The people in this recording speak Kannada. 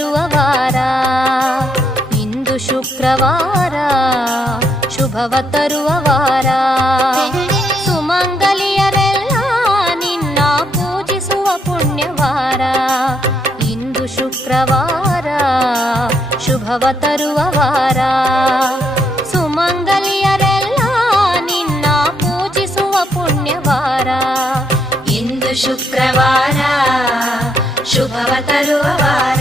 ತರುವ ವಾರ. ಇಂದು ಶುಕ್ರವಾರ ಶುಭವ ತರುವ ವಾರ. ಸುಮಂಗಲಿಯರೆಲ್ಲ ನಿನ್ನ ಪೂಜಿಸುವ ಪುಣ್ಯವಾರ. ಇಂದು ಶುಕ್ರವಾರ ಶುಭವ ತರುವ ವಾರ. ಸುಮಂಗಲಿಯರೆಲ್ಲ ನಿನ್ನ ಪೂಜಿಸುವ ಪುಣ್ಯವಾರ. ಇಂದು ಶುಕ್ರವಾರ ಶುಭವ ತರುವ ವಾರ.